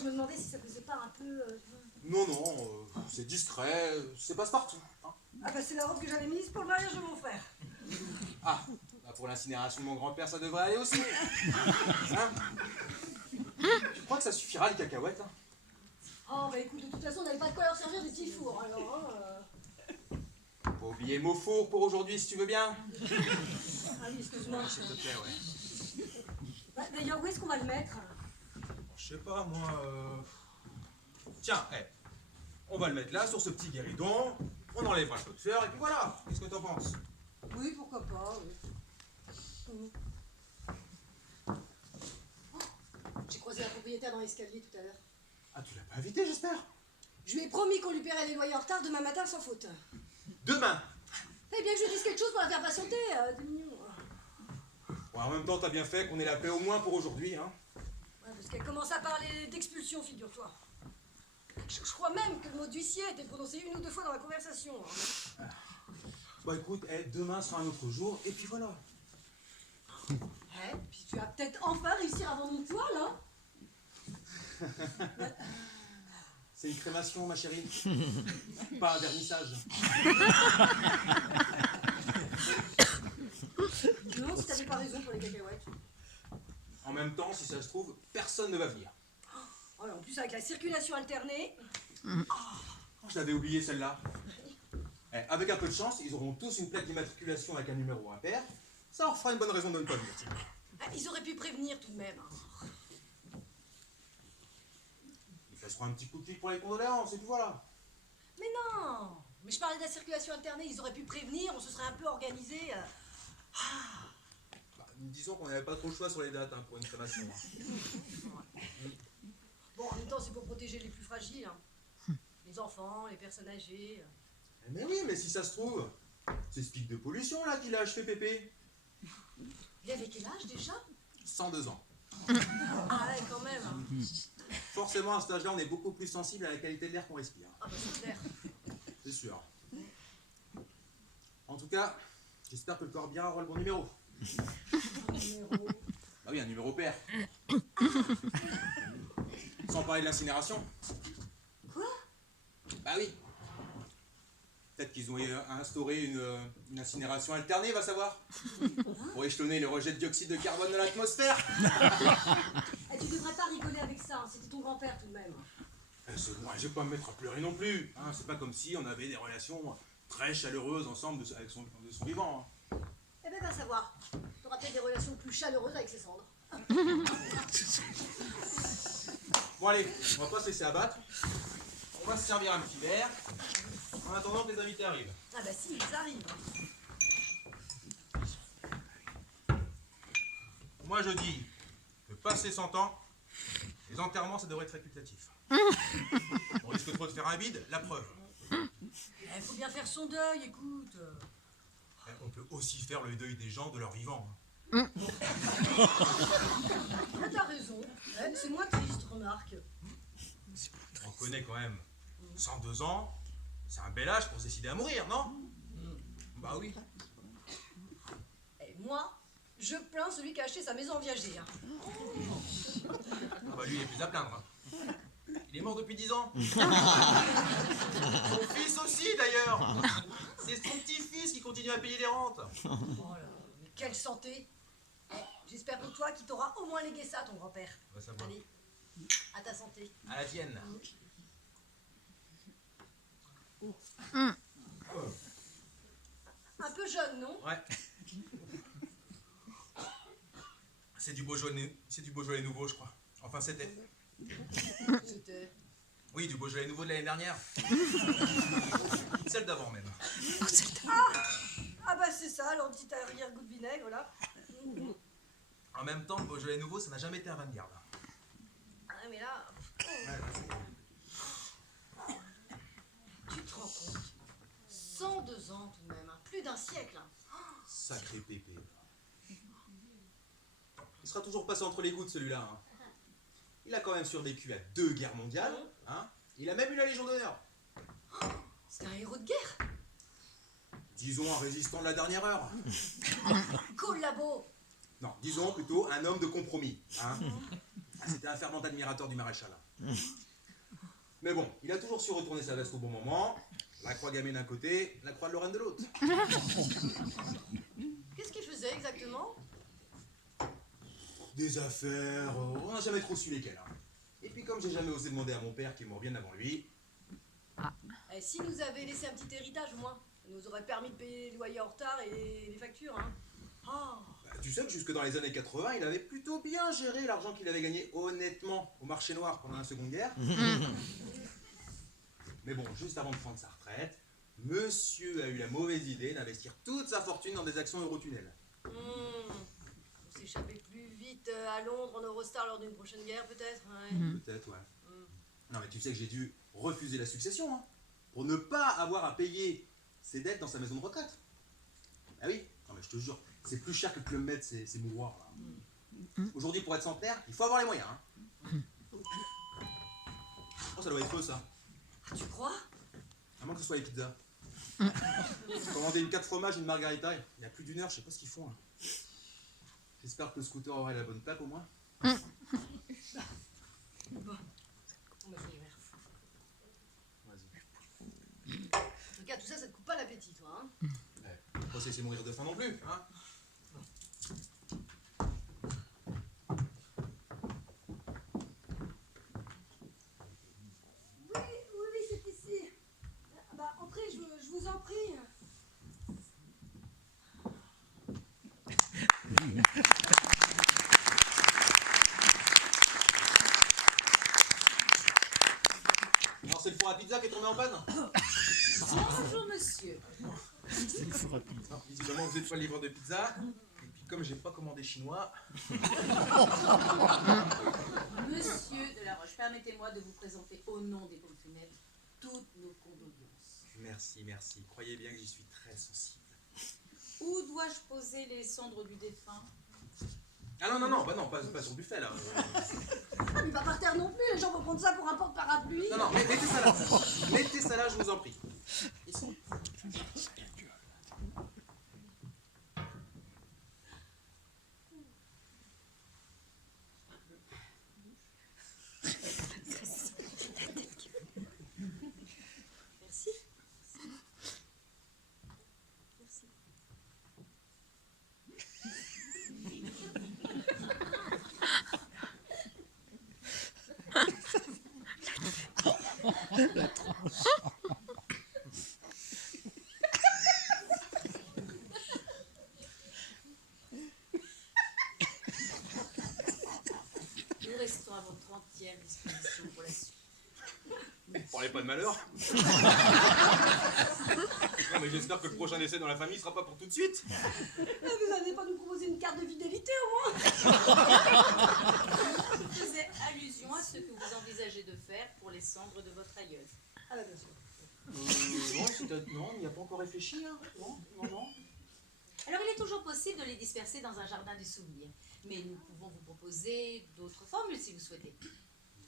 je me demandais si ça faisait pas un peu... Non, non, c'est discret, c'est passe-partout. Hein. Ah bah c'est la robe que j'avais mise pour le mariage de mon frère. Ah, bah pour l'incinération de mon grand-père, ça devrait aller aussi. Hein? Tu crois que ça suffira, les cacahuètes hein? Oh bah écoute, de toute façon, on n'avait pas de quoi leur servir des petits fours, alors... Faut oublier le mot four pour aujourd'hui, si tu veux bien. Ah oui, excuse-moi. S'il te plaît, ouais. Bah, d'ailleurs, où est-ce qu'on va le mettre? Je sais pas, moi... Tiens, on va le mettre là, sur ce petit guéridon, on enlèvera le pot de fer, et puis voilà. Qu'est-ce que t'en penses? Oui, pourquoi pas, oui. Oh, j'ai croisé la propriétaire dans l'escalier tout à l'heure. Ah, tu l'as pas invité, j'espère? Je lui ai promis qu'on lui paierait les loyers en retard demain matin sans faute. Demain. Eh bien que je lui dise quelque chose pour la faire patienter, c'est mignon. Bon, en même temps, t'as bien fait qu'on ait la paix au moins pour aujourd'hui, hein. Ouais, parce qu'elle commence à parler d'expulsion, figure-toi. Je crois même que le mot d'huissier a été prononcé une ou deux fois dans la conversation. Hein. Bah écoute, demain sera un autre jour, et puis voilà. Puis tu vas peut-être enfin réussir à vendre mon poil, hein. C'est une crémation, ma chérie. Pas un vernissage. Non, si t'avais pas raison pour les cacahuètes. En même temps, si ça se trouve, personne ne va venir. Oh, en plus, avec la circulation alternée... Je l'avais oublié celle-là. Avec un peu de chance, ils auront tous une plaque d'immatriculation avec un numéro impair. Ça leur fera une bonne raison de ne pas venir. Ils auraient pu prévenir tout de même. Hein. Ils feront un petit coup de fil pour les condoléances, et puis voilà. Mais non. Mais je parlais de la circulation alternée, ils auraient pu prévenir, on se serait un peu organisé. Bah, disons qu'on n'avait pas trop le choix sur les dates hein, pour une crémation. Hein. Bon, en même temps, c'est pour protéger les plus fragiles. Hein. Les enfants, les personnes âgées. Mais oui, mais si ça se trouve, c'est ce pic de pollution là qu'il a acheté Pépé. Il avait quel âge déjà? 102 ans. Ah ouais, quand même. Hein. Forcément, à cet âge-là, on est beaucoup plus sensible à la qualité de l'air qu'on respire. Ah bah c'est clair. C'est sûr. En tout cas, j'espère que le corbillard aura le bon numéro. Numéro. Ah oui, un numéro pair. Sans parler de l'incinération. Quoi? Bah oui. Peut-être qu'ils ont instauré une incinération alternée, va savoir. Pour échelonner le rejet de dioxyde de carbone dans l'atmosphère. Tu devrais pas rigoler avec ça, hein. C'était ton grand-père tout de même. Moi, je vais pas me mettre à pleurer non plus. Hein. C'est pas comme si on avait des relations très chaleureuses ensemble de son vivant. Hein. Eh ben, va savoir. T'auras peut-être des relations plus chaleureuses avec ses cendres. Bon allez, on va pas se laisser abattre. On va se servir un petit verre. En attendant que les invités arrivent. Ah bah si, ils arrivent. Moi je dis que passé 100 ans, les enterrements ça devrait être facultatif. On risque trop de faire un vide, la preuve. Il faut bien faire son deuil, écoute. On peut aussi faire le deuil des gens de leur vivant. Ah, t'as raison. C'est moins triste, remarque. On connaît quand même 102 ans, c'est un bel âge pour se décider à mourir, non? Bah oui. Et moi, je plains celui qui a acheté sa maison en viager. Hein. Ah bah lui il est plus à plaindre. Il est mort depuis 10 ans. Son fils aussi d'ailleurs. C'est son petit-fils qui continue à payer les rentes. Oh là, mais quelle santé. J'espère pour toi qu'il t'aura au moins légué ça, ton grand-père. On va savoir. Allez, à ta santé. À la tienne. Un peu jeune, non? Ouais. C'est du Beaujolais nouveau, je crois. Enfin, c'était. C'était... Oui, du Beaujolais nouveau de l'année dernière. Celle d'avant même. Ah bah c'est ça, alors petit arrière-goût de vinaigre, là. En même temps, le Beaujolais nouveau, ça n'a jamais été avant-garde. Ah mais là... Tu te rends compte? 102 ans tout de même, hein. Plus d'un siècle. Hein. Sacré Pépé. Il sera toujours passé entre les gouttes, celui-là. Hein. Il a quand même survécu à 2 guerres mondiales. Hein. Il a même eu la Légion d'honneur. C'est un héros de guerre. Disons un résistant de la dernière heure. Collabo. Non, disons plutôt un homme de compromis. Hein. C'était un fervent admirateur du maréchal. Mais bon, il a toujours su retourner sa veste au bon moment. La croix gammée d'un côté, la croix de Lorraine de l'autre. Qu'est-ce qu'il faisait exactement? Des affaires, on n'a jamais trop su lesquelles. Hein. Et puis comme j'ai jamais osé demander à mon père qui est mort bien avant lui... Eh, s'il nous avait laissé un petit héritage au moins, ça nous aurait permis de payer le loyer en retard et les factures, hein. Oh. Bah, tu sais que jusque dans les années 80, il avait plutôt bien géré l'argent qu'il avait gagné honnêtement au marché noir pendant la Seconde Guerre. Mais bon, juste avant de prendre sa retraite, monsieur a eu la mauvaise idée d'investir toute sa fortune dans des actions Eurotunnel. Pour s'échapper plus vite à Londres en Eurostar lors d'une prochaine guerre, peut-être, ouais. Peut-être, ouais. Non, mais tu sais que j'ai dû refuser la succession, hein, pour ne pas avoir à payer ses dettes dans sa maison de retraite. Ah oui, non mais je te jure, c'est plus cher que le Club Med, ces mouroirs là. Aujourd'hui, pour être centenaire, il faut avoir les moyens. Hein. Oh, ça doit être feu, ça. Ah, tu crois? À moins que ce soit les pizzas. J'ai commandé une 4 fromages et une margarita. Il y a plus d'1 heure, je sais pas ce qu'ils font là. J'espère que le scooter aurait la bonne plaque au moins. Bon. On va finir. Vas-y. En tout cas, tout ça, ça te coupe pas l'appétit, toi, hein? Ouais. Faut pas se laisser mourir de faim non plus, hein. Oui, c'est ici. Ah bah, entrez, je vous en prie. Alors c'est le four à pizza qui est tombé en panne? Bonjour monsieur. Non, visiblement vous êtes pas le livreur de pizza. Et puis comme j'ai pas commandé chinois... Monsieur de la Roche, permettez-moi de vous présenter au nom des pompes funèbres toutes nos condoléances. Merci, merci. Croyez bien que j'y suis très sensible. Où dois-je poser les cendres du défunt? Ah non, bah non, pas sur le buffet là. Ah, mais pas par terre non plus, les gens vont prendre ça pour un porte-parapluie. Non, mettez ça là. Mettez ça là, je vous en prie. Ici. Merci. Nous restons à votre entière disposition pour la suite. Parlez pas de malheur. Non mais j'espère que le prochain décès dans la famille sera pas pour tout de suite. Vous n'allez pas nous proposer une carte de fidélité au moins? Je faisais allusion à ce que vous envisagez de faire pour les cendres de votre aïeul. Ah bah bien sûr. Non, il n'y a pas encore réfléchi, hein. Non. Alors, il est toujours possible de les disperser dans un jardin du souvenir. Mais nous pouvons vous proposer d'autres formules si vous souhaitez.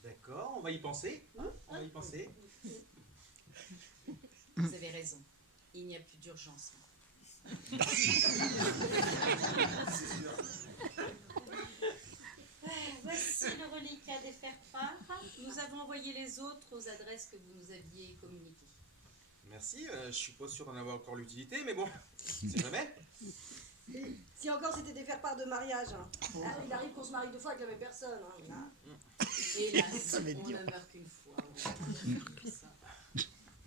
D'accord, on va y penser. On va y penser. Vous avez raison. Il n'y a plus d'urgence. Voici le reliquat des faire-part. Nous avons envoyé les autres aux adresses que vous nous aviez communiquées. Merci, je suis pas sûr d'en avoir encore l'utilité, mais bon, c'est jamais. Si encore c'était des faire-part de mariage. Hein. Ah, il arrive qu'on se marie 2 fois avec la même personne. Hein. Hélas, on ne meurt qu'une fois.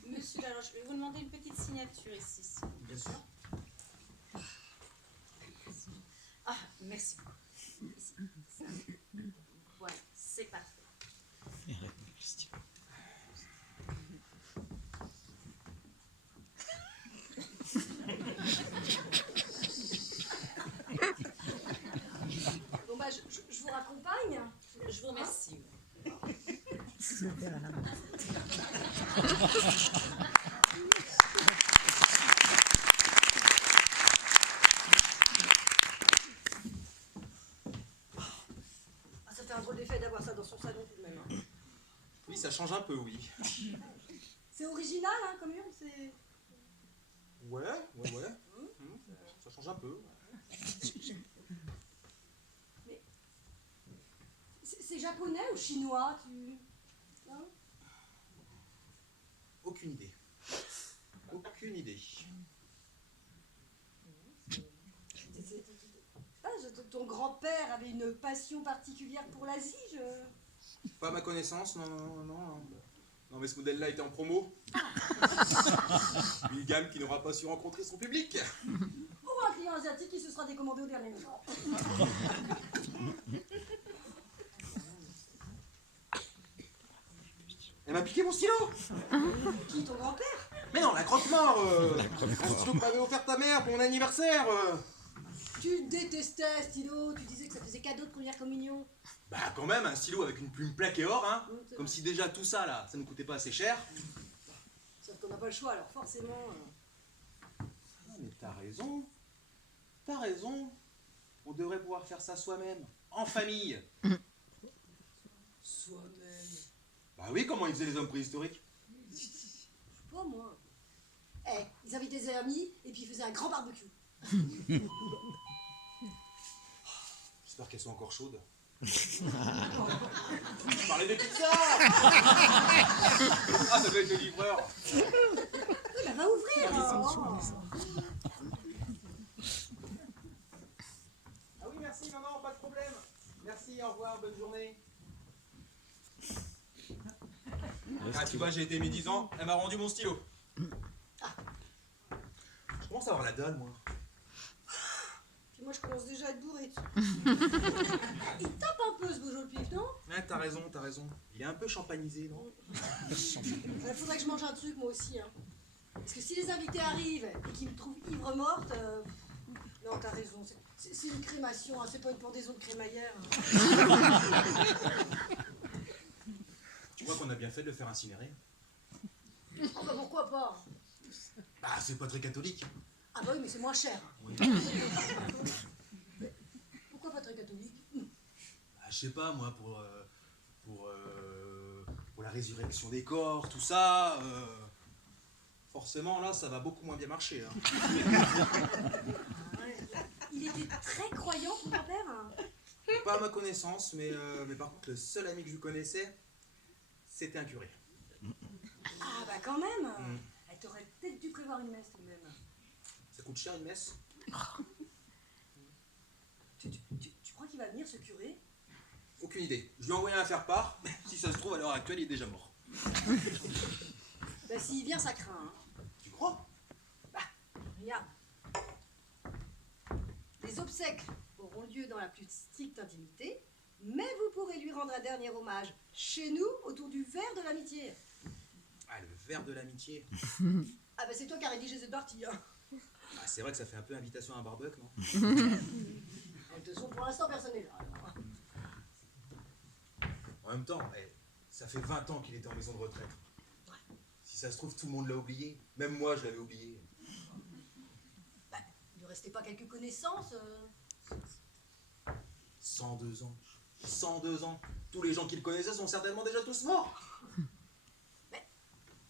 Monsieur Laloche, je vais vous demander une petite signature ici. Bien sûr. Ah, merci. Ici. Voilà, c'est parfait. Bon bah je vous raccompagne. Je vous remercie. Ah, ça fait un drôle d'effet d'avoir ça dans son salon tout de même. Hein. Oui, ça change un peu, oui. C'est original hein, comme urne, c'est... Ouais. Ça change un peu. Mais c'est japonais ou chinois tu... Aucune idée. Aucune idée. Ton grand-père avait une passion particulière pour l'Asie, Pas à ma connaissance, non, non, non. Non, mais ce modèle-là était en promo. Une gamme qui n'aura pas su rencontrer son public. Ou un client asiatique qui se sera décommandé au dernier moment. Elle m'a piqué mon stylo. Qui, ton grand-père? Mais non, la croque-mort. Un stylo que m'avait offert ta mère pour mon anniversaire. Tu détestais stylo, tu disais que ça faisait cadeau de première communion. Bah quand même, un stylo avec une plume plaquée or, hein. C'est Comme vrai. si déjà tout ça, là, ça ne coûtait pas assez cher. Sauf qu'on n'a pas le choix, alors forcément... Non, mais t'as raison. T'as raison. On devrait pouvoir faire ça soi-même, en famille. Soi-même... Bah oui, comment ils faisaient les hommes préhistoriques? Je sais pas, moi. Eh, ils invitaient des amis, et puis ils faisaient un grand barbecue. J'espère qu'elles sont encore chaudes. Je parlais des pizzas. Ah, ça doit être le livreur. Ça va ouvrir, hein. Ah oui, merci, non, non, pas de problème. Merci, au revoir, bonne journée. Ah, tu vois, j'ai été mes 10 ans, elle m'a rendu mon stylo. Je commence à avoir la dalle, moi. Puis moi, je commence déjà à être bourré. Il tape un peu, ce beau le pif, non? Ouais, t'as raison, t'as raison. Il est un peu champagnisé, non? Il faudrait que je mange un truc, moi aussi, hein. Parce que si les invités arrivent et qu'ils me trouvent ivre morte... Non, t'as raison, c'est une crémation, hein, c'est pas une pendaison de crémaillère. Tu vois qu'on a bien fait de le faire incinérer. Oh, bah pourquoi pas? Bah, c'est pas très catholique. Ah bah oui, mais c'est moins cher. Oui. Pourquoi pas très catholique? Bah, je sais pas, moi, pour la résurrection des corps, tout ça, forcément, là, ça va beaucoup moins bien marcher. Hein. Il était très croyant, ton grand-père, hein. Pas à ma connaissance, mais par contre, le seul ami que je connaissais, c'était un curé. Ah bah quand même. Mm. Elle t'aurait peut-être dû prévoir une messe, tout de même. Ça coûte cher une messe? Tu crois qu'il va venir, ce curé? Aucune idée. Je lui ai envoyé un faire-part. Si ça se trouve, à l'heure actuelle, il est déjà mort. Bah s'il vient, ça craint, hein. Tu crois? Bah, regarde. Les obsèques auront lieu dans la plus stricte intimité, mais vous pourrez lui rendre un dernier hommage chez nous, autour du verre de l'amitié. Ah, le verre de l'amitié. Ah bah c'est toi qui as rédigé cette partie, hein. Ah, c'est vrai que ça fait un peu invitation à un barbecue, non? De toute façon, pour l'instant, personne n'est là. Alors. En même temps, ça fait 20 ans qu'il était en maison de retraite. Si ça se trouve, tout le monde l'a oublié. Même moi, je l'avais oublié. Bah, il ne restait pas quelques connaissances 102 ans. 102 ans. Tous les gens qui le connaissaient sont certainement déjà tous morts.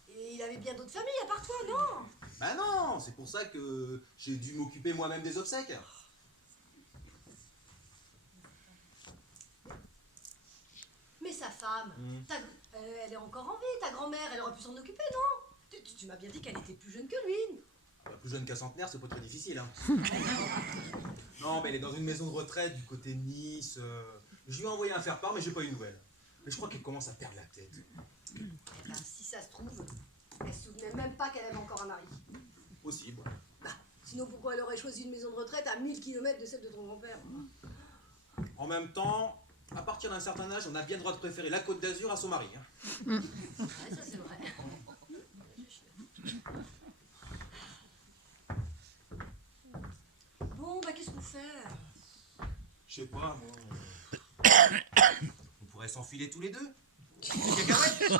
Et il avait bien d'autres familles à part toi, non? Bah non, c'est pour ça que j'ai dû m'occuper moi-même des obsèques. Mais sa femme, elle est encore en vie, ta grand-mère, elle aurait pu s'en occuper, non? Tu m'as bien dit qu'elle était plus jeune que lui. Bah, plus jeune qu'un centenaire, c'est pas très difficile. Hein. Non, mais elle est dans une maison de retraite du côté de Nice. Je lui ai envoyé un faire-part, mais j'ai pas eu de nouvelles. Mais je crois qu'elle commence à perdre la tête. Eh ben, si ça se trouve, elle se souvenait même pas qu'elle avait encore un mari. Possible. Bah, sinon pourquoi elle aurait choisi une maison de retraite à 1000 km de celle de ton grand-père? En même temps, à partir d'un certain âge, on a bien le droit de préférer la Côte d'Azur à son mari. Hein. Ouais, ça c'est vrai. Bon, bah qu'est-ce qu'on fait? Je sais pas, moi. On pourrait s'enfiler tous les deux. Des cacahuètes.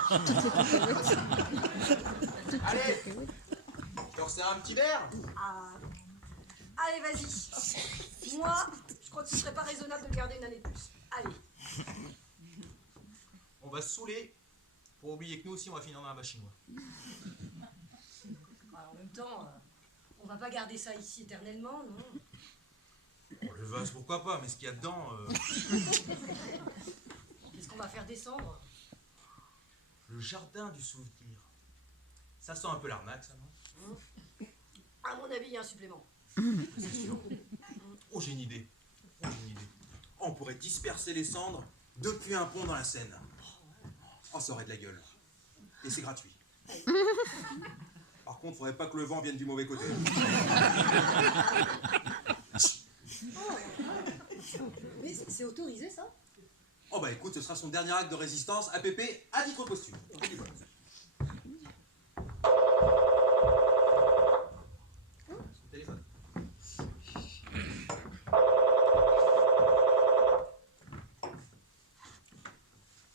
Allez, je te resserre un petit verre. Ah. Allez, vas-y. Moi, je crois que ce serait pas raisonnable de le garder une année de plus. Allez. On va se saouler pour oublier que nous aussi on va finir dans un bas chinois. En même temps, on va pas garder ça ici éternellement, non? Bon, le vase, pourquoi pas, mais ce qu'il y a dedans... Qu'est-ce qu'on va faire descendre? Le jardin du souvenir. Ça sent un peu l'arnaque, ça, non? À mon avis, il y a un supplément. C'est sûr. Oh, j'ai une idée. On pourrait disperser les cendres depuis un pont dans la Seine. Oh, ça aurait de la gueule. Et c'est gratuit. Par contre, faudrait pas que le vent vienne du mauvais côté. Mais c'est autorisé, ça? Oh bah écoute, ce sera son dernier acte de résistance. APP, à titre posthume. Son téléphone.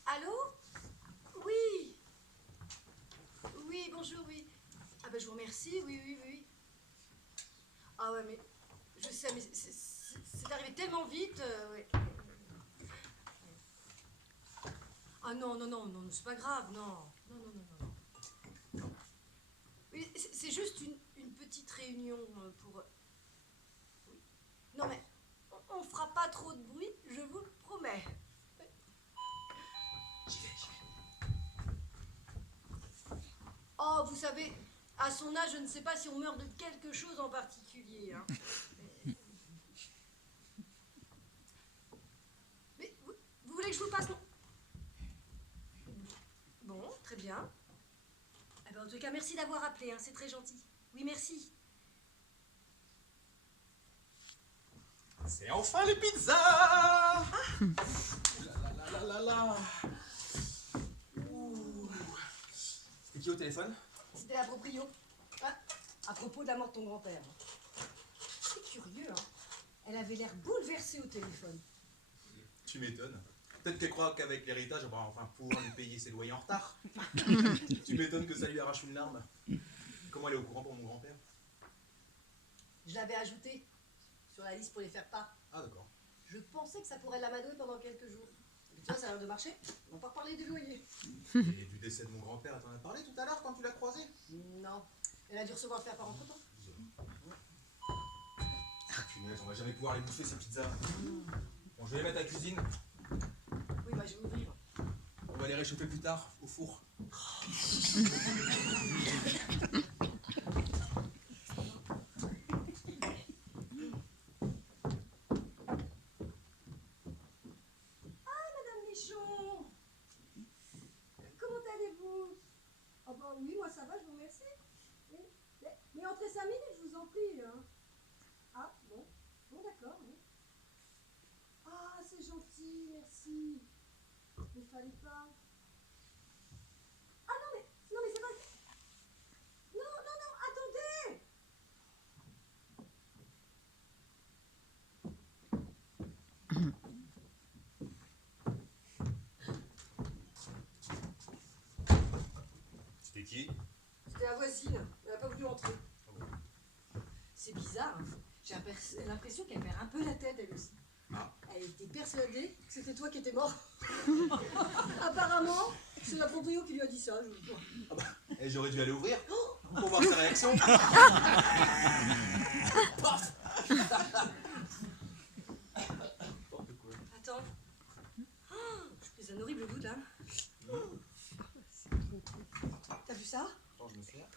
Allô? Oui. Oui, bonjour, oui. Ah ben je vous remercie, oui. Ah ouais, mais je sais, mais c'est arrivé tellement vite, ouais. Ah non, c'est pas grave, non. Oui, c'est juste une petite réunion pour... Oui. Non mais, on fera pas trop de bruit, je vous le promets. J'y vais. Oh, vous savez, à son âge, je ne sais pas si on meurt de quelque chose en particulier. Hein. Mais vous voulez que je vous passe mon... Bon, très bien. Eh ben, en tout cas, merci d'avoir appelé, hein, c'est très gentil. Oui, merci. C'est enfin les pizzas. Là. Ouh. C'est qui au téléphone? C'était la proprio. Ah, à propos de la mort de ton grand-père. C'est curieux, hein. Elle avait l'air bouleversée au téléphone. Tu m'étonnes. Peut-être qu'elle croit qu'avec l'héritage, on va enfin pouvoir lui payer ses loyers en retard. Tu m'étonnes que ça lui arrache une larme. Comment elle est au courant pour mon grand-père? Je l'avais ajouté sur la liste pour les faire part. Ah d'accord. Je pensais que ça pourrait l'amadouer pendant quelques jours. Et tu vois, ça a l'air de marcher. On va pas reparler du loyer. Et du décès de mon grand-père, elle t'en a parlé tout à l'heure quand tu l'as croisé? Non. Elle a dû recevoir le faire-part entre-temps. Punaise, on va jamais pouvoir les bouffer ces pizzas. Bon, je vais les mettre à la cuisine. Oui, bah je vais ouvrir. On va les réchauffer plus tard, au four. Madame Michon, comment allez-vous? Ah bah oui, moi ça va, je vous remercie. Oui. Mais entrez 5 minutes, je vous en prie. Hein. Ah, bon, d'accord. Oui. Ah, c'est gentil, merci. Il fallait pas. Ah non mais c'est pas... Non, attendez. C'était qui? C'était la voisine, elle n'a pas voulu entrer. C'est bizarre, hein. J'ai l'impression qu'elle perd un peu la tête, elle aussi. Ah. Elle était persuadée que c'était toi qui étais mort. Apparemment, c'est la proprio qui lui a dit ça. Ah bah, et j'aurais dû aller ouvrir pour voir sa réaction. Paf. Attends. Oh, je pèse un horrible goût là. T'as vu ça? Attends, je me souviens.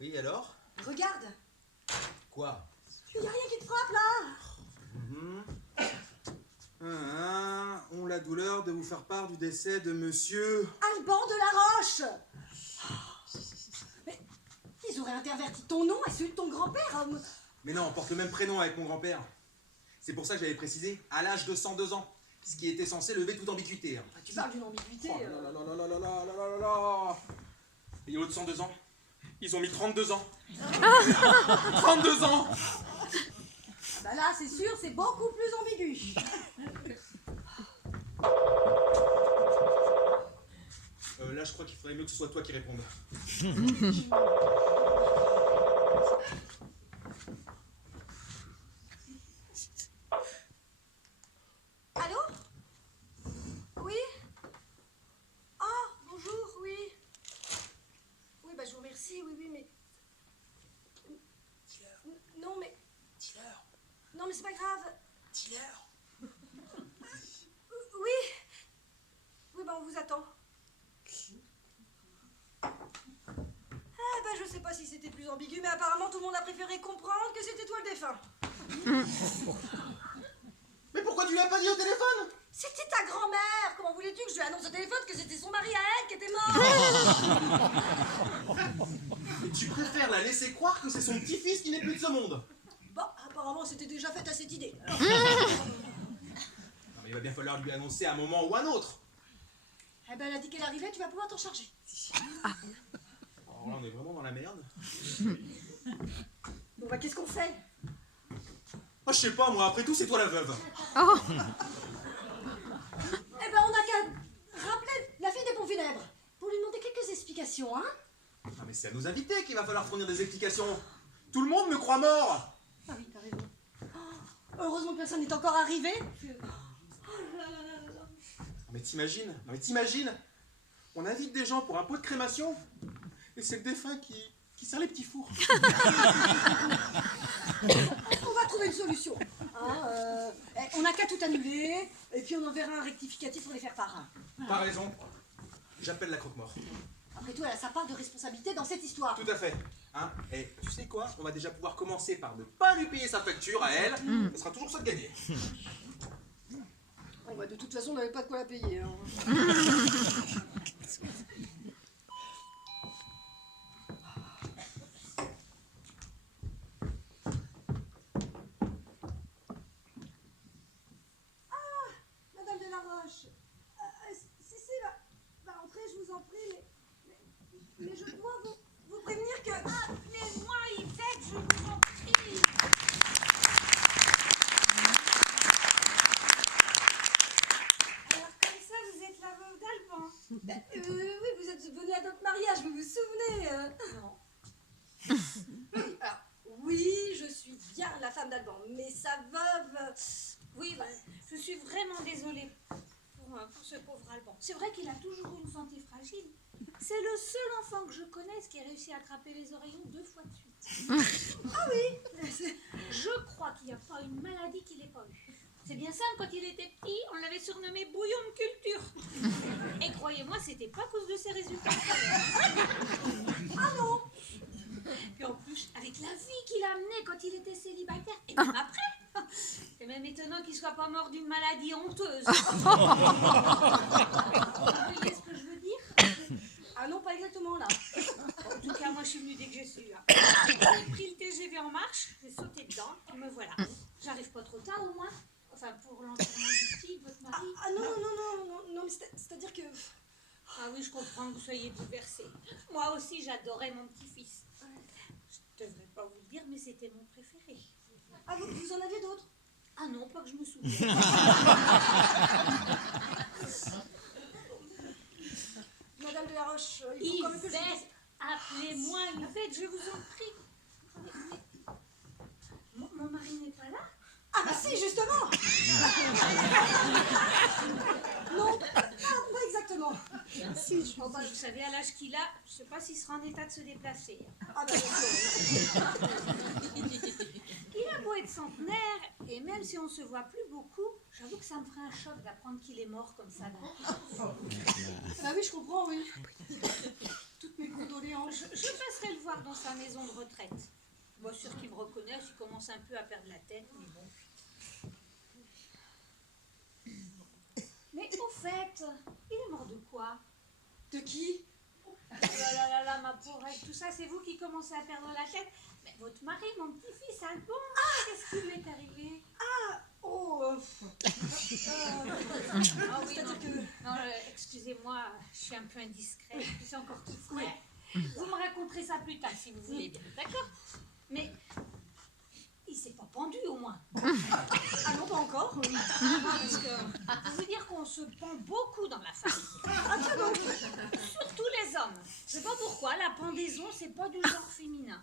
Oui, alors? Regarde. Quoi? Il n'y a rien qui te frappe là. On a la douleur de vous faire part du décès de monsieur... Alban de la Roche. Mais ils auraient interverti ton nom et celui de ton grand-père. Hein. Mais non, on porte le même prénom avec mon grand-père. C'est pour ça que j'avais précisé, à l'âge de 102 ans. Ce qui était censé lever toute ambiguïté. Ah, tu parles d'une ambiguïté. Oh là là là là là là là là là là. Et au-delà de 102 ans, ils ont mis 32 ans. 32 ans. Bah là, c'est sûr, c'est beaucoup plus ambigu. Là, je crois qu'il faudrait mieux que ce soit toi qui réponde. Allô? Oui? Ah, bonjour, oui. Oui, bah je vous remercie, oui, mais... Non, mais... Dis-leur. Non, mais c'est pas grave. Dis-leur. Oui. Oui, bah on vous attend. ben je sais pas si c'était plus ambigu, mais apparemment tout le monde a préféré comprendre que c'était toi le défunt. Mais pourquoi tu lui as pas dit au téléphone? C'était ta grand-mère. Comment voulais-tu que je lui annonce au téléphone que c'était son mari à elle qui était mort? Et tu préfères la laisser croire que c'est son petit-fils qui n'est plus de ce monde? Bon, apparemment c'était déjà fait à cette idée. Alors, Non, mais il va bien falloir lui annoncer à un moment ou à un autre. eh ben elle a dit qu'elle arrivait, tu vas pouvoir t'en charger. Alors là, on est vraiment dans la merde. Bon bah qu'est-ce qu'on fait? Oh, je sais pas, moi, après tout, c'est toi la veuve. Eh ben on a qu'à rappeler la fille des pompes funèbres pour lui demander quelques explications, hein? Non, mais c'est à nos invités qu'il va falloir fournir des explications. Tout le monde me croit mort. Ah oui, t'as raison. Heureusement que personne n'est encore arrivé. Non, mais t'imagines, on invite des gens pour un pot de crémation et c'est le défunt qui sert les petits fours. On va trouver une solution. Hein, on n'a qu'à tout annuler et puis on enverra un rectificatif pour les faire part. T'as raison. J'appelle la croque-mort. Après tout, elle a sa part de responsabilité dans cette histoire. Tout à fait. Hein, et tu sais quoi? On va déjà pouvoir commencer par ne pas lui payer sa facture à elle. Ce sera toujours ça de gagner. Bon, bah, de toute façon, on n'avait pas de quoi la payer. Hein. Madame Delaroche, si, va entrer, je vous en prie, mais je dois vous prévenir que... Appelez-moi Yvette, je vous en prie. Alors comme ça, vous êtes la veuve d'Alban. oui, vous êtes venue à notre mariage, vous vous souvenez Non. Alors, oui, je suis bien la femme d'Alban, mais sa veuve... Oui, bah, je suis vraiment désolée pour ce pauvre Alban. C'est vrai qu'il a toujours eu une santé fragile. C'est le seul enfant que je connaisse qui a réussi à attraper les oreillons 2 fois de suite. Ah oui. Je crois qu'il n'y a pas une maladie qu'il n'ait pas eue. C'est bien simple, quand il était petit, on l'avait surnommé bouillon de culture. Et croyez-moi, c'était pas à cause de ses résultats. Ah non. Puis en plus, avec la vie qu'il a menée quand il était célibataire, et même après, c'est même étonnant qu'il soit pas mort d'une maladie honteuse. Vous voyez ce que je veux dire? Ah non, pas exactement là. En tout cas, moi je suis venue dès que j'ai su. J'ai pris le TGV en marche, j'ai sauté dedans, et me voilà. J'arrive pas trop tard au moins. Enfin, pour l'enterrement du petit, votre mari. Ah non, mais c'est-à-dire que... Ah oui, je comprends que vous soyez bouleversée. Moi aussi, j'adorais mon petit-fils. Je devrais pas vous le dire, mais c'était mon préféré. Ah, vous en aviez d'autres? Ah non, pas que je me souvienne. Madame Delaroche, il faut quand même que je... Yvette, appelez-moi Yvette, je vous en prie. Mais mon mari n'est pas là? Ah bah si, justement. Non, pas exactement. Si, Oh bah, vous savez, à l'âge qu'il a, je sais pas s'il sera en état de se déplacer. Ah bah bien sûr. Il a beau être centenaire, et même si on se voit plus beaucoup, j'avoue que ça me ferait un choc d'apprendre qu'il est mort comme ça. Ah oui, je comprends, oui. Toutes mes condoléances. Je passerai le voir dans sa maison de retraite. Bon, sûr qu'il me reconnaisse, il commence un peu à perdre la tête, mais bon. Mais au fait, il est mort de quoi? De qui? Oh là là, ma pauvre, avec tout ça, c'est vous qui commencez à perdre la tête. Mais votre mari, mon petit-fils, Alban, qu'est-ce qui lui est arrivé? Oh, Ah oui, c'est-à-dire non, que... non, excusez-moi, je suis un peu indiscrète, c'est encore tout frais. Vous me raconterez ça plus tard, si vous voulez bien, d'accord? Mais il s'est pas pendu, au moins. Ah non, pas encore. Non, parce que, pour vous dire qu'on se pend beaucoup dans la famille. Ah tiens donc. Surtout les hommes. Je sais pas pourquoi, la pendaison, c'est pas du genre féminin.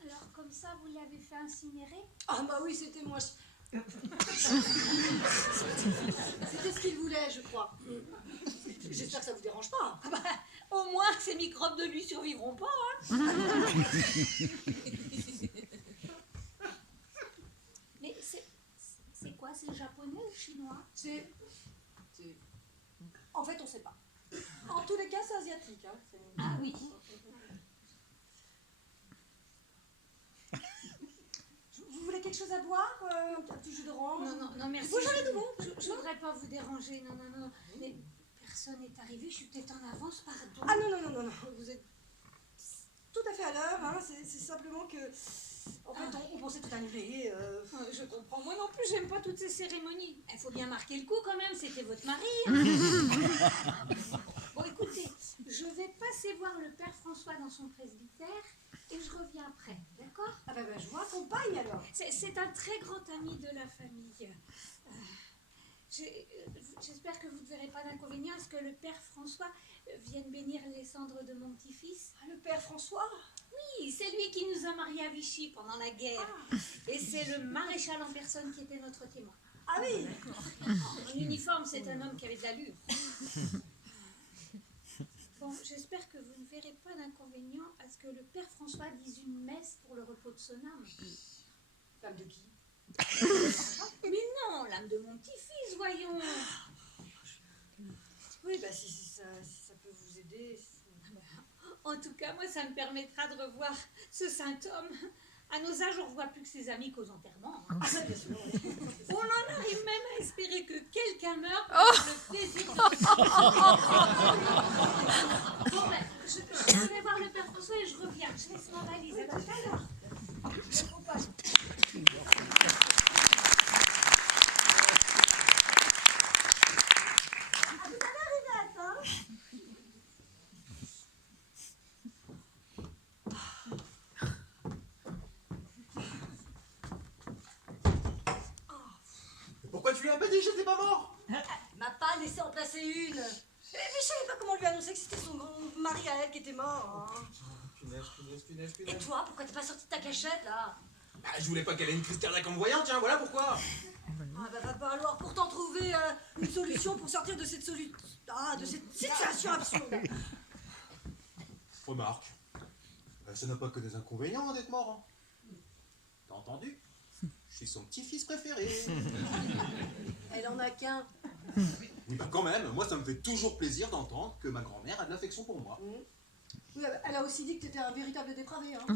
Alors, comme ça, vous l'avez fait incinérer? Ah bah oui, c'était moi. C'était ce qu'il voulait, je crois. J'espère que ça vous dérange pas. Ah bah, au moins, ces microbes de lui survivront pas, hein. Mais c'est quoi, c'est japonais ou chinois? C'est... En fait, on sait pas. En tout tous les cas, c'est asiatique. Hein. Ah oui. Vous voulez quelque chose à boire? Un petit jus d'orange? Non, merci. Vous j'en ai de bon. Je voudrais pas vous déranger, non. Mais personne n'est arrivé, je suis peut-être en avance, pardon. Ah non, vous êtes tout à fait à l'heure. Hein. C'est simplement que, en fait, on pensait tout annuler. Je comprends, moi non plus, j'aime pas toutes ces cérémonies. Il faut bien marquer le coup quand même, c'était votre mari. Hein. Bon, écoutez, je vais passer voir le père François dans son presbytère et je reviens après, d'accord? Ah ben, je vous accompagne alors. C'est un très grand ami de la famille. J'espère que vous ne verrez pas d'inconvénient à ce que le père François vienne bénir les cendres de mon petit-fils. Ah, le père François? Oui, c'est lui qui nous a mariés à Vichy pendant la guerre. Et c'est le maréchal en personne qui était notre témoin. Ah oui. En uniforme, c'est un homme qui avait de l'allure. Bon, j'espère que vous ne verrez pas d'inconvénient à ce que le père François dise une messe pour le repos de son âme. L'âme de qui? Mais non, l'âme de mon petit-fils, voyons. Oui, bah si ça peut vous aider. En tout cas, moi, ça me permettra de revoir ce saint homme. À nos âges, on ne revoit plus que ses amis qu'aux enterrements. Hein. Ah ça, bien sûr. Oui. On en arrive même à espérer que quelqu'un meure pour le plaisir de... Bon, ben, je vais voir le père François et je reviens. Je laisse ma valise. À tout à l'heure. Pourquoi tu lui as pas dit que j'étais pas mort? M'a pas laissé en placer une. Mais je savais pas comment lui annoncer que c'était son mari à elle qui était mort. Hein. Punaise. Et toi, pourquoi t'es pas sorti de ta cachette là? Bah, je voulais pas qu'elle ait une crise cardiaque en me voyant, tiens, voilà pourquoi. Ah bah va falloir pourtant trouver une solution pour sortir de cette de cette situation absurde. Remarque, ça n'a pas que des inconvénients d'être mort. Hein. T'as entendu? Je suis son petit-fils préféré. Elle en a qu'un. Oui, bah quand même, moi ça me fait toujours plaisir d'entendre que ma grand-mère a de l'affection pour moi. Oui, elle a aussi dit que t'étais un véritable dépravé. Hein.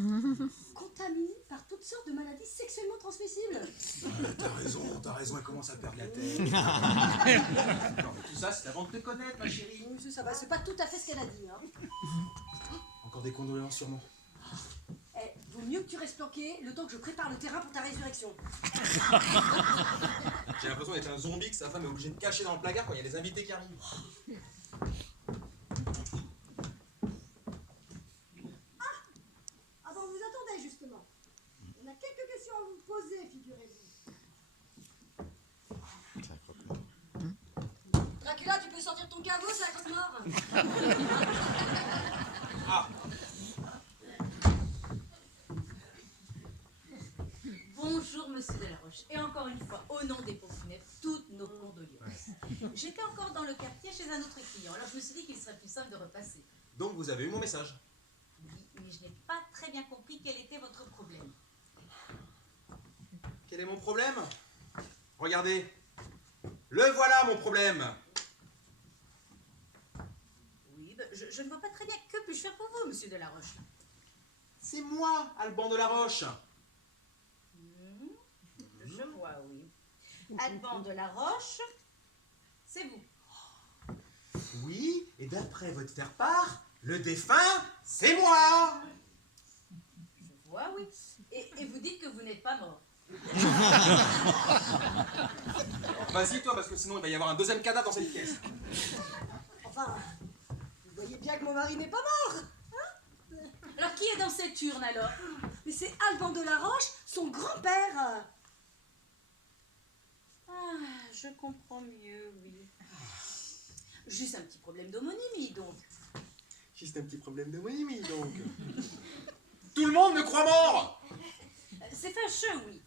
Contaminé par toutes sortes de maladies sexuellement transmissibles. T'as raison, elle commence à perdre la tête. Non, mais tout ça, c'est avant de te connaître, ma chérie. Oui, ça va, c'est pas tout à fait ce qu'elle a dit. Hein. Encore des condoléances sur moi. Vaut mieux que tu restes planqué le temps que je prépare le terrain pour ta résurrection. J'ai l'impression d'être un zombie que sa femme est obligée de cacher dans le placard quand il y a des invités qui arrivent. Ah bon, vous attendez justement. On a quelques questions à vous poser, figurez-vous. Dracula, tu peux sortir ton caveau, c'est la croque-mort. Ah, Bonjour, monsieur Delaroche. Et encore une fois, au nom des Pomponnettes, toutes nos condoléances. J'étais encore dans le quartier chez un autre client, alors je me suis dit qu'il serait plus simple de repasser. donc vous avez eu mon message. Oui, mais je n'ai pas très bien compris quel était votre problème. Quel est mon problème? Regardez. Le voilà mon problème. Oui, ben, je ne vois pas très bien. Que puis-je faire pour vous, monsieur Delaroche? C'est moi, Alban de la Roche. Je vois, oui. Alban de la Roche, c'est vous. Oui, et d'après votre faire-part, le défunt, c'est moi. Je vois, oui. Et vous dites que vous n'êtes pas mort. Vas-y toi, parce que sinon il va y avoir un deuxième cadavre dans cette pièce. Enfin, vous voyez bien que mon mari n'est pas mort. Alors, qui est dans cette urne, alors? Mais c'est Alban de la Roche, son grand-père. Ah, je comprends mieux, oui. Juste un petit problème d'homonymie, donc. Juste un petit problème d'homonymie, donc. Tout le monde me croit mort. C'est fâcheux, oui.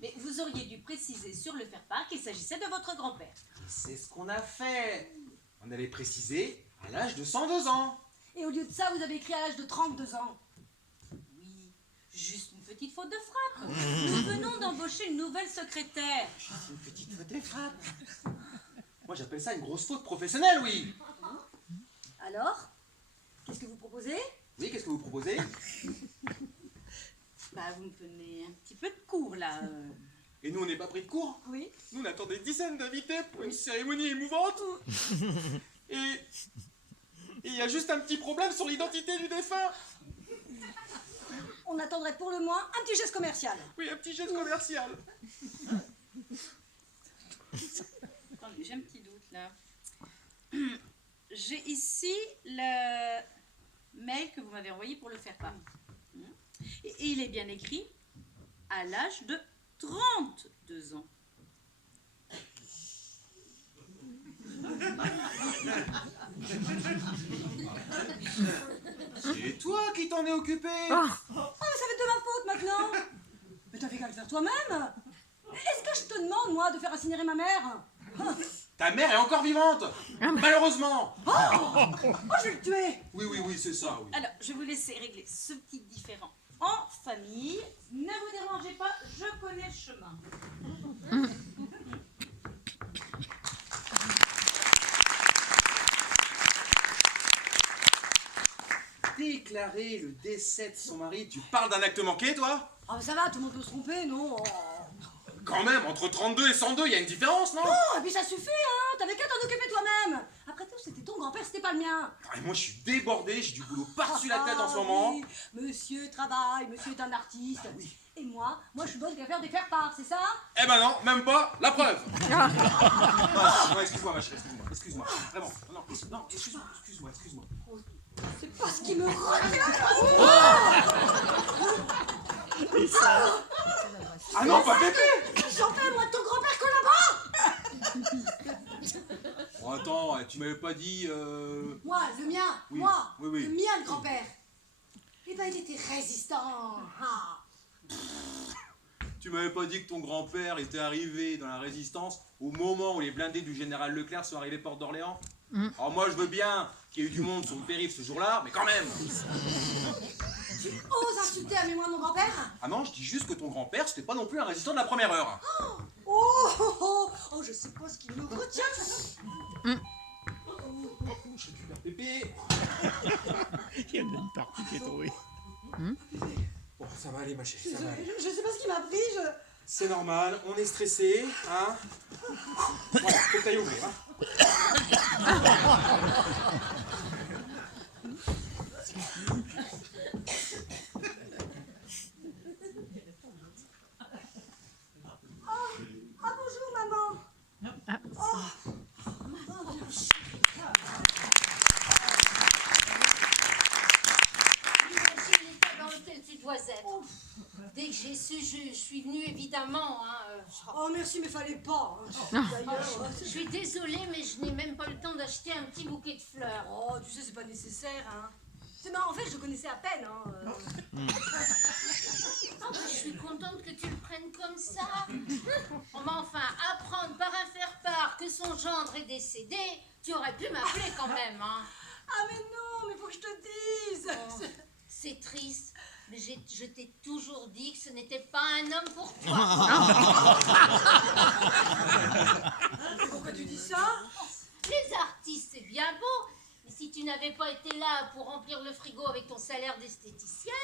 Mais vous auriez dû préciser sur le faire-part qu'il s'agissait de votre grand-père. C'est ce qu'on a fait. On avait précisé à l'âge de 102 ans. Et au lieu de ça, vous avez écrit à l'âge de 32 ans. Oui, juste une petite faute de frappe. Nous venons d'embaucher une nouvelle secrétaire. Juste une petite faute de frappe. Moi j'appelle ça une grosse faute professionnelle, oui. Alors, qu'est-ce que vous proposez? Oui, qu'est-ce que vous proposez? Bah, vous me prenez un petit peu de cours, là. Et nous, on n'est pas pris de court? Oui. Nous, on attend des dizaines d'invités pour une cérémonie émouvante. Et il y a juste un petit problème sur l'identité du défunt. On attendrait pour le moins un petit geste commercial. Oui, un petit geste commercial. Attendez, j'ai un petit doute, là. J'ai ici le mail que vous m'avez envoyé pour le faire part. Et il est bien écrit à l'âge de 32 ans. C'est toi qui t'en es occupé. Oh, mais ça fait de ma faute maintenant. Mais t'avais qu'à le faire toi-même. Est-ce que je te demande, moi, de faire incinérer ma mère? Ta mère est encore vivante. Malheureusement. Oh, je vais le tuer. Oui, c'est ça, oui. Alors, je vais vous laisser régler ce petit différend en famille. Ne vous dérangez pas, je connais le chemin. Déclarer le décès de son mari, tu parles d'un acte manqué, toi? Ah, mais ça va, tout le monde peut se tromper, non? Oh. Quand même, entre 32 et 102, il y a une différence, non? Oh, et puis ça suffit, hein. T'avais qu'à t'en occuper toi-même. Après tout, c'était ton grand-père, c'était pas le mien. Et moi, je suis débordé, j'ai du boulot par-dessus la tête en ce moment. Oui. Monsieur travaille, monsieur est un artiste. Oui. Et moi, je suis bonne qu'à faire des faire-part, c'est ça? Eh ben non, même pas, la preuve. Non, excuse-moi, ma chérie, excuse-moi, vraiment. Non, excuse-moi. C'est pas ce qui me revient. Ah non, pas Pépé. J'en fais, moi, de ton grand-père collabore. Bon, attends, tu m'avais pas dit... Moi, le mien, Oui, moi, oui. le mien, le grand-père. Eh ben, il était résistant. Ah. Tu m'avais pas dit que ton grand-père était arrivé dans la Résistance au moment où les blindés du général Leclerc sont arrivés porte d'Orléans? Alors moi, je veux bien qu'il y ait eu du monde sur le périph' ce jour-là, mais quand même. Tu oses insulter la mémoire de mon grand-père? Ah non, je dis juste que ton grand-père, c'était pas non plus un résistant de la première heure. Oh, je sais pas ce qui me retient. Je récupère Pépé. Il y en a une partie qui est tombée. Bon, ça va aller, ma chérie, ça va aller. Je sais pas ce qui m'a pris, C'est normal, on est stressé, hein. Voilà, faut que t'ailles ouvrir, hein. Ah, bonjour, maman. Imagine l'état dans lequel tu dois être. Dès que j'ai su, je suis venue évidemment. Oh, merci, mais fallait pas. D'ailleurs. Je suis désolée, mais je n'ai même pas le temps d'acheter un petit bouquet de fleurs. Oh, tu sais, c'est pas nécessaire, hein. C'est marrant, en fait, je le connaissais à peine, hein. Je suis contente que tu le prennes comme ça. Oh, mais enfin, apprendre par un faire-part que son gendre est décédé, tu aurais pu m'appeler quand même, hein. Ah, mais non, mais faut que je te dise. Oh, c'est triste, mais je t'ai toujours dit que ce n'était pas un homme pour toi. Pourquoi tu dis ça? Les artistes, c'est bien beau, mais si tu n'avais pas été là pour remplir le frigo avec ton salaire d'esthéticienne...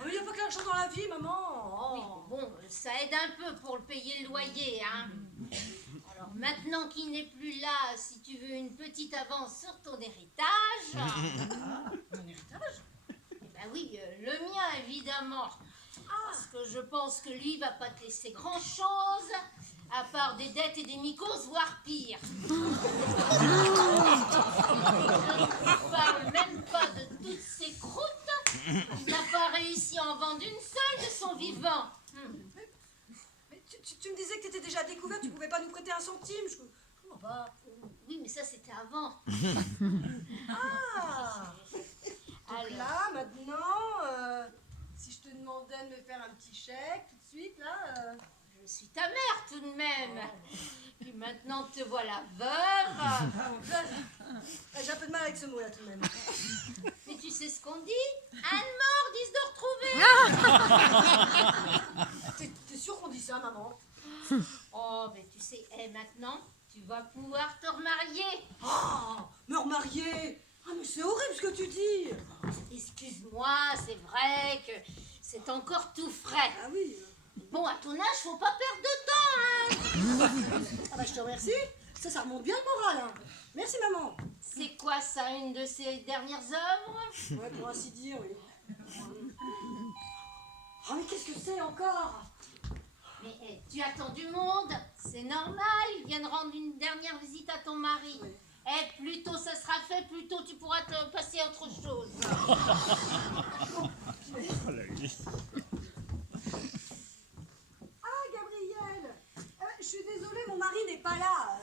Oh, mais y a pas qu'un chose dans la vie, maman. Oui, Oh. bon, ça aide un peu pour le payer le loyer, hein. Alors maintenant qu'il n'est plus là, si tu veux une petite avance sur ton héritage... Mon héritage? Eh ben oui, le mien, évidemment. Parce que je pense que lui va pas te laisser grand-chose, à part des dettes et des mycoses, voire pire. Je ne parle même pas de toutes ces croûtes. Il n'a pas réussi à en vendre une seule de son vivant. Mais tu me disais que t'étais déjà découvert, tu pouvais pas nous prêter un centime. Je comprends pas. Oui, mais ça, c'était avant. Ah. Donc Alors, là, maintenant, si je te demandais de me faire un petit chèque tout de suite, là... je suis ta mère tout de même. Puis maintenant te voilà veuve. J'ai un peu de mal avec ce mot là tout de même. Mais tu sais ce qu'on dit? Anne mort, disent de retrouver. T'es sûre qu'on dit ça, maman? Oh, mais tu sais, maintenant, tu vas pouvoir te remarier. Oh, me remarier? Ah, mais dire. Excuse-moi, c'est vrai que c'est encore tout frais. Ah oui. Bon, à ton âge, faut pas perdre de temps, hein. Ah bah je te remercie. Ça remonte bien le moral. Hein. Merci maman. C'est quoi ça, une de ces dernières œuvres? Ouais, pour ainsi dire, oui. Ah mais qu'est-ce que c'est encore? Mais tu attends du monde, c'est normal, il vient de rendre une dernière visite à ton mari. Oui. Plus tôt ça sera fait, plus tôt tu pourras te passer à autre chose. Oh la vie. Ah Gabriel, je suis désolée, mon mari n'est pas là.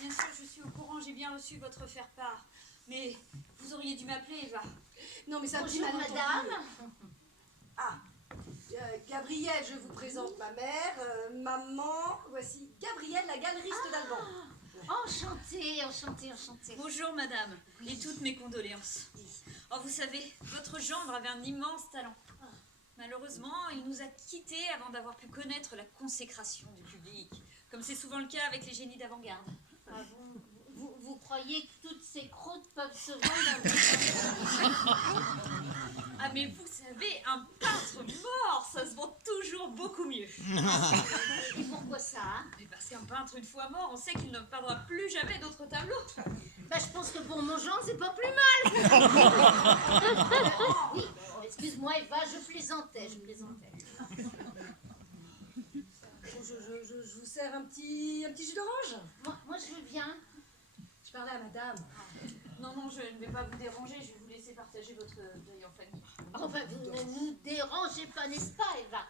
Bien sûr, je suis au courant, j'ai bien reçu votre faire-part. Mais vous auriez dû m'appeler, Eva. Non mais ça me dit Bonjour malentendu. madame. Ah, Gabriel, je vous présente ma mère, maman. Voici Gabrielle, la galeriste d'Alban. Enchantée, enchantée, enchantée. Bonjour madame, et toutes mes condoléances. Oh, vous savez, votre gendre avait un immense talent. Malheureusement, il nous a quittés avant d'avoir pu connaître la consécration du public, comme c'est souvent le cas avec les génies d'avant-garde. Ah bon, vous croyez que toutes ces croûtes peuvent se vendre Ah mais vous savez, un peintre mort, ça se vend toujours beaucoup mieux. Et pourquoi ça? Mais parce qu'un peintre, une fois mort, on sait qu'il ne peindra plus jamais d'autres tableaux. Bah, je pense que pour mon genre, c'est pas plus mal. Oui, excuse-moi Eva, je plaisantais. Je vous sers un petit jus d'orange. Moi, je veux bien. Je parlais à madame. Non, je ne vais pas vous déranger, je vais vous laisser partager votre deuil en famille. Oh, bah, vous ne nous dérangez pas, n'est-ce pas Eva?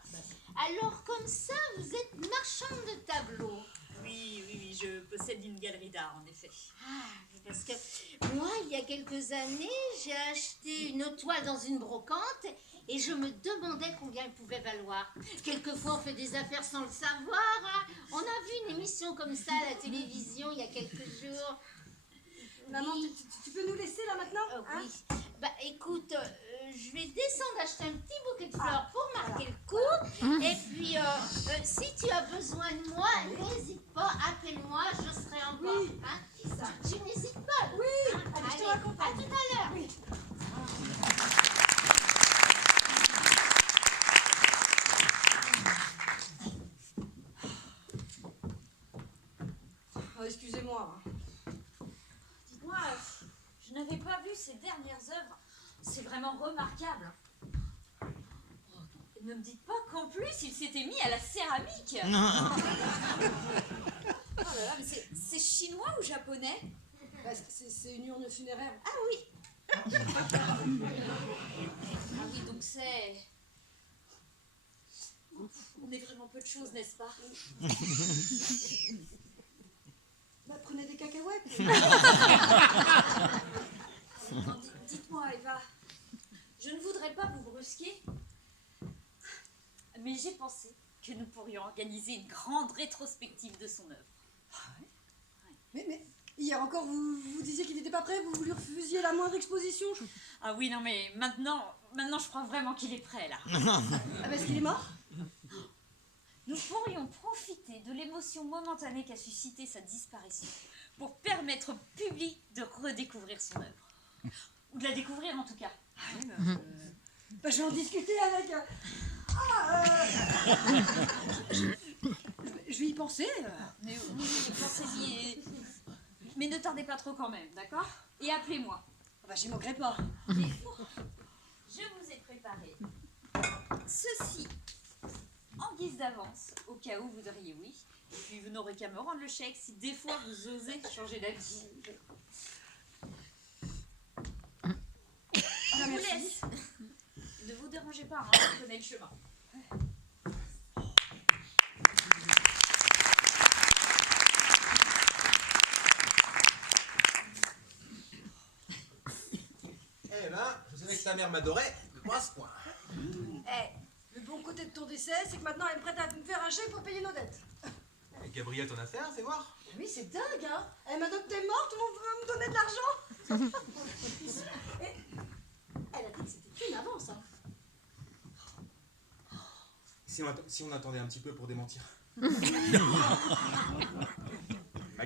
Alors comme ça, vous êtes marchande de tableaux. Oui, je possède une galerie d'art, en effet. Ah, parce que moi, il y a quelques années, j'ai acheté une toile dans une brocante et je me demandais combien elle pouvait valoir. Quelquefois, on fait des affaires sans le savoir. Hein. On a vu une émission comme ça à la télévision il y a quelques jours. Maman, Oui. tu peux nous laisser là maintenant hein? Oui. Bah écoute, je vais descendre acheter un petit bouquet de fleurs pour marquer le coup. Et puis, si tu as besoin de moi, n'hésite pas, appelle-moi, je serai en bas. Oui. Hein? Tu n'hésites pas. Oui. Hein? Allez, je te Allez, raccompagne. à tout à l'heure. Oui. Oh, excusez-moi. Dites-moi, je n'avais pas vu ces dernières œuvres. C'est vraiment remarquable. Oh, et ne me dites pas qu'en plus, il s'était mis à la céramique. Oh là là, mais c'est chinois ou japonais? C'est une urne funéraire. Ah oui. Ah oui, donc c'est... On est vraiment peu de choses, n'est-ce pas? Bah, prenez des cacahuètes. Non, dites-moi, Eva, je ne voudrais pas vous brusquer, mais j'ai pensé que nous pourrions organiser une grande rétrospective de son œuvre. Mais hier encore, vous disiez qu'il n'était pas prêt, vous lui refusiez la moindre exposition. Ah oui, non, mais maintenant je crois vraiment qu'il est prêt, là. Ah, parce qu'il est mort? Nous pourrions profiter de l'émotion momentanée qu'a suscité sa disparition pour permettre au public de redécouvrir son œuvre. Ou de la découvrir, en tout cas. Bah, je vais en discuter avec... je vais y penser. Mais oui, pensez-y, mais ne tardez pas trop quand même, d'accord? Et appelez-moi. Bah, j'y manquerai pas. Je vous ai préparé ceci en guise d'avance, au cas où vous diriez oui. Et puis vous n'aurez qu'à me rendre le chèque si des fois vous osez changer d'avis. Je vous laisse. Ne vous dérangez pas, hein, je connais le chemin. Eh ben, je savais que ta mère m'adorait, mais pas à ce point. Le bon côté de ton décès, c'est que maintenant elle est prête à me faire un chèque pour payer nos dettes. Et Gabrielle, t'en as fait un, fais voir. Oui, c'est dingue, hein. Elle m'a dit que t'es morte, tout le monde veut me donner de l'argent. Et elle a dit que c'était qu'une avance, hein. Si on attendait un petit peu pour démentir.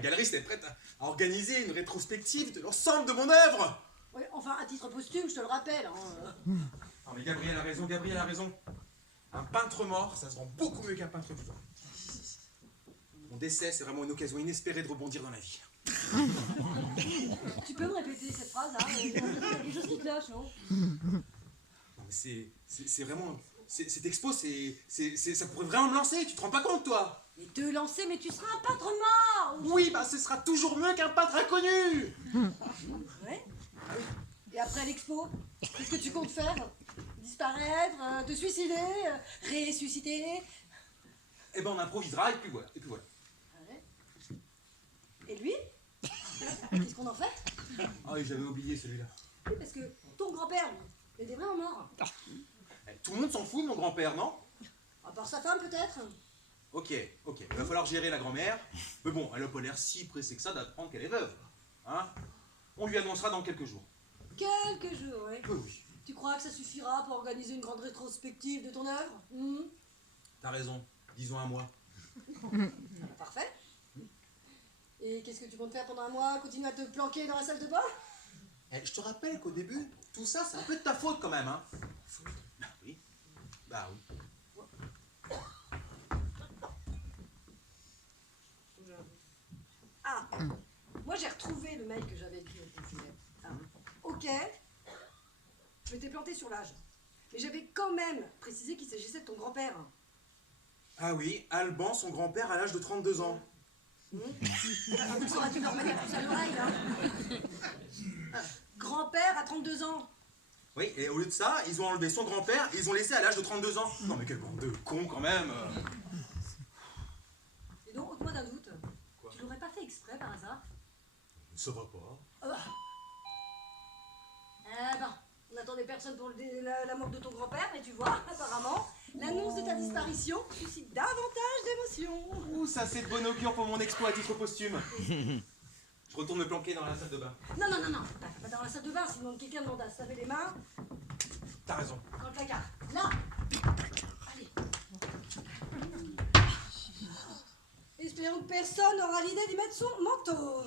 galeriste est prête à organiser une rétrospective de l'ensemble de mon œuvre. Oui, enfin, à titre posthume, je te le rappelle. Hein. Non mais Gabriel a raison, Gabriel a raison. Un peintre mort, ça se vend beaucoup mieux qu'un peintre vivant. Mon décès, c'est vraiment une occasion inespérée de rebondir dans la vie. Tu peux me répéter cette phrase, là? Il y a quelque chose qui cloche, non? Non mais c'est vraiment... Cette expo, ça pourrait vraiment me lancer, tu te rends pas compte, toi? Mais te lancer, mais tu seras un peintre mort! Oui, bah ce sera toujours mieux qu'un peintre inconnu. Ouais. Et après l'expo, qu'est-ce que tu comptes faire? Disparaître, te suicider, ressusciter? Eh ben on improvisera, et puis voilà, et puis voilà. Ouais. Et lui? Qu'est-ce qu'on en fait? Ah oui, j'avais oublié celui-là. Oui, parce que ton grand-père, lui, il était vraiment mort. Eh, tout le monde s'en fout de mon grand-père, non? À part sa femme, peut-être? Ok, il va falloir gérer la grand-mère. Mais bon, elle a pas l'air si pressée que ça d'apprendre qu'elle est veuve. Hein? On lui annoncera dans quelques jours. Quelques jours, oui. Oui. Tu crois que ça suffira pour organiser une grande rétrospective de ton œuvre? T'as raison, disons un mois. Parfait. Et qu'est-ce que tu comptes faire pendant un mois? Continuer à te planquer dans la salle de bain? Eh, je te rappelle qu'au début, tout ça, c'est un peu de ta faute quand même, hein? Bah oui. Bah oui. Ah, moi j'ai retrouvé le mail que j'avais écrit au consulat. Ah, ok, je m'étais planté sur l'âge. Mais j'avais quand même précisé qu'il s'agissait de ton grand-père. Ah oui, Alban, son grand-père, à l'âge de 32 ans. Ça aurait dû leur mettre la puce à l'oreille, hein. Grand-père à 32 ans. Oui, et au lieu de ça, ils ont enlevé son grand-père et ils ont laissé à l'âge de 32 ans. Non mais quelle bande de cons quand même. Et donc, ôte-moi d'un doute. Quoi? Tu l'aurais pas fait exprès par hasard? Ça va pas. Eh ben, on n'attendait personne pour la mort de ton grand-père, mais tu vois, apparemment, l'annonce de ta disparition suscite davantage d'émotions. Ouh, ça c'est de bon augure pour mon expo à titre posthume. Je retourne me planquer dans la salle de bain. Non, pas dans la salle de bain, sinon quelqu'un demande à se laver les mains. T'as raison. Dans le placard. Là. Allez. Espérons que personne n'aura l'idée d'y mettre son manteau.